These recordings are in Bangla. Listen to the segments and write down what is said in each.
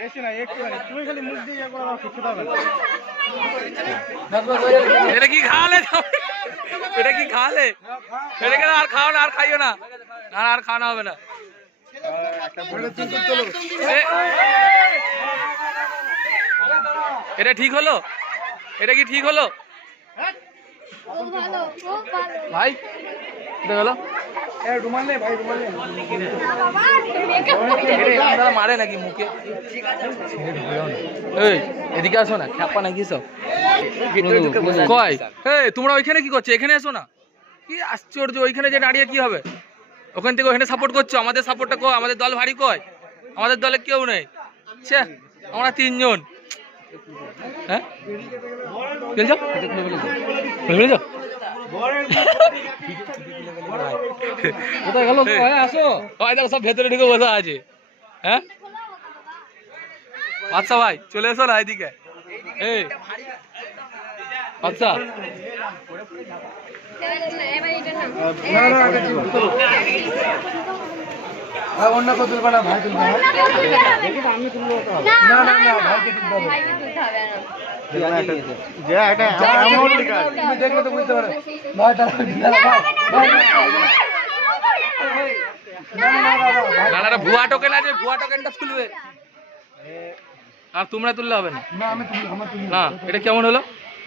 বেশি না একটু তুমি খালি মুখ দিয়ে ইয়ে করো কিছু হবে এটা কি খাওয়ালে? এটা কি খাওয়ালে? এটাকে আর খাও না আর খাইও না? আর আর খাওয়ানো হবে না। এটা ঠিক হলো? এটা কি ঠিক হলো? ভাই এটা হলো? রুমাল নেই ভাই রুমাল নেই এটা মারে নাকি মুখে? এই এদিকে আসো না খ্যাপা নাকি সব? কয়? এই তোমরা ওইখানে কি করছ? এখানে এসো না। কি আশ্চর্য ওইখানে যে দাঁড়িয়ে কি হবে? ওখান থেকে ওখানে সাপোর্ট করছ? আমাদের সাপোর্টটা কো আমাদের দল ভারী কয়? আমাদের দলে কেউ নেই। আমরা তিনজন। হ্যাঁ? খেলছো? খেলছো? কোথায় গেল? আসো। ভাই দেখো সব ভেতরে ঢুকে বসে আছে। হ্যাঁ? আচ্ছা ভাই চলে এসো না এদিকে। এই। আচ্ছা। অন্য কেউ তুলবে না ভাই তুলবে? না না না ভাইকে তুলতে হবে যে এটা অ্যামাউন্ট তুমি দেখলে তো বুঝতে ভুয়া টোকেন আছে ভুয়া টোকেনটা তুলবে আর তোমরা তুললে হবে না। না আমি তুলি আমার তুলি না এটা কেমন হলো?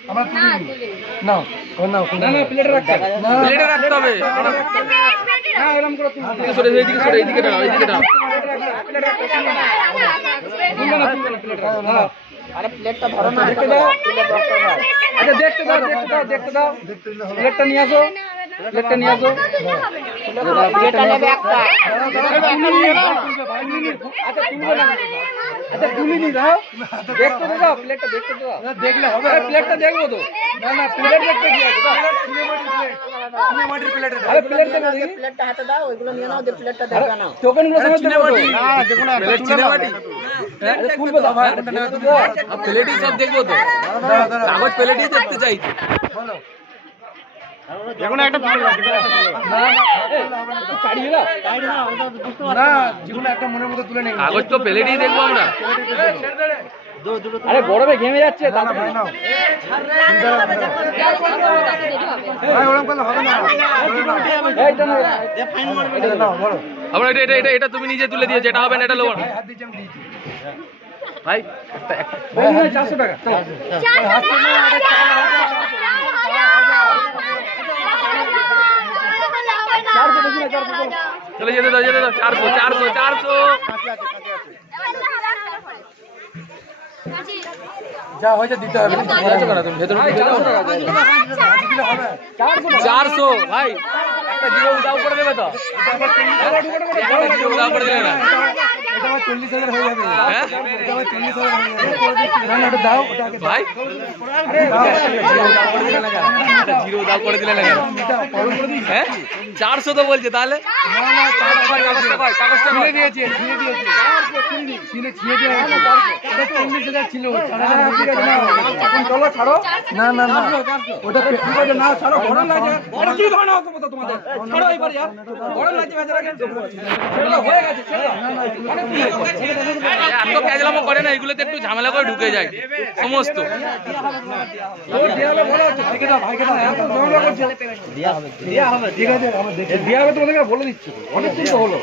আমার তুলি নাও ও নাও না না প্লেটে রাখতে না প্লেটে রাখতে হবে না এরকম করে তুলি এদিকে সরে এদিকে সরে এদিকে দাও এদিকে দাও আরে প্লেটটা ধরো না দেখতে দাও আচ্ছা দেখতে দাও দেখতে দাও দেখতে দাও প্লেটটা নিয়ে আসো প্লেটটা নিয়ে আসো প্লেটটা নেবে একটা আচ্ছা তুলবে না আচ্ছা তুলি নি দাও দেখতে তো দাও প্লেটটা দেখতে তো দাও দেখলে হবে প্লেটটা দেখব তো না না প্লেট দেখতে কি আছে দাও সিনেমাটির প্লেট আরে প্লেট দেখো দেখি প্লেটটা হাতে দাও ওইগুলো নিয়ে নাও যে প্লেটটা দেখবে নাও টোকেনগুলো সময় দেখব তো না দেখো না প্লেট চিনেমাটি হ্যাঁ তুলবে দাও ভাই আর প্লেটই সব দেখব তো কাগজ প্লেটই দেখতে চাই দেখো না একটা ছাড়িয়ে না যেগুলো একটা মনের মতো তুলে নেই। কাগজ তো প্লেটই দেখব আমরা। আরে গরমে ঘেমে যাচ্ছে দাদা ভাই নাও ওরকম করলে হবে না। এটা আমরা এটা এটা এটা এটা তুমি নিজে তুলে দিয়েছ এটা হবে না এটা লোবো না হাত দিয়েছি আমি দিয়েছি ভাই একটা একটা। ভাই চারশো টাকা চারশো বেশি না চারশো চলো। যেতে দাও যেতে দাও চারশো চারশো চারশো। যা হয়েছে দিতে হবে। তুমি ভেতরে চারশো ভাই। একটা জিরো উদাও করে দেবে তো। জিরো উদাও করে দেবে না। চল্লিশ হাজার হয়ে যাবে চল্লিশ হাজার দাও। ভাই জিরো দাও করে দিলে না হ্যাঁ? চারশো তো বলছে তাহলে? কাগজটা ছিঁড়ে ছিঁড়ে দিয়েছে ছিঁড়ে ছিঁড়ে দিয়েছে এটা চল্লিশ হাজার ছিল ছাড়া না, ঠিক আছে, না। এখন চলো ছাড়ো না না না ওটা ঠিক আছে না ছাড়ো গরম লাগে গরম কি ধরনের হতো তো তোমাদের ছাড়ো এবার ইয়ার গরম লাগছে ভেতরে আগে ছেড়ে হয়ে গেছে ছেড়ে দাও অনেক কি এত ক্যাজলামো করে না এগুলোতে একটু ঝামেলা করে ঢুকে যায় সমস্ত দেয়া হবে দেয়া হবে ঠিক আছে আমার হবে তোমাদেরকে বলে দিচ্ছি অনেক তো হলো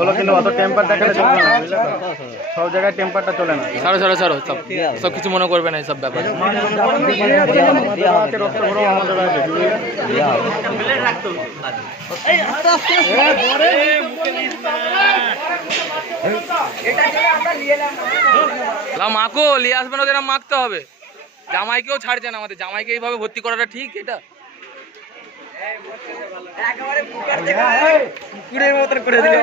হলো কিন্তু অত টেম্পার না? সব জায়গায় টেম্পারটা চলে না। ছাড়ো ছাড়ো ছাড়ো, সব সব কিছু মনে করবে না এইসব ব্যাপার। মাকো নিয়ে আসবেন ওদের মাখতে হবে। জামাইকেও ছাড়ছে না আমাদের। জামাইকে এইভাবে ভর্তি করাটা ঠিক এটা? কুকুরের মতন করে দিলে।